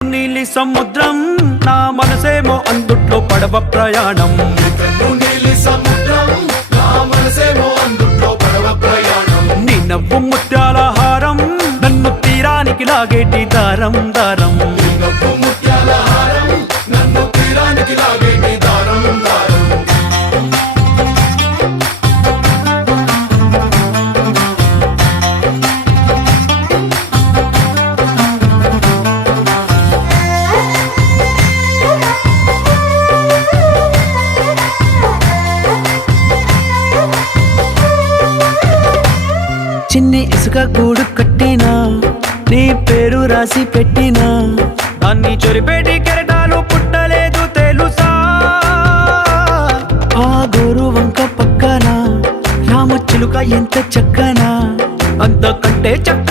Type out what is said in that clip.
నీలి సముద్రం నా మనసేమో అందుట్లో పడవ ప్రయాణం. నీలి సముద్రం నా మనసేమో అందుట్లో పడవ ప్రయాణం. నీ నవ్వు ముత్యాల హారం నన్ను తీరానికి లాగేటి దారం దారం. నీ నవ్వు ముత్యాల హారం నన్ను తీరానికి లాగేటి దారం దారం. చిన్ని ఇసుక గూడు కట్టినా నీ పేరు రాసి పెట్టినా దాన్ని చొరిపేటి కెరటాలు పుట్టలేదు తెలుసా. ఆ గోరు వంక పక్కన రామచిలుక ఎంత చక్కనా అంతకంటే చక్క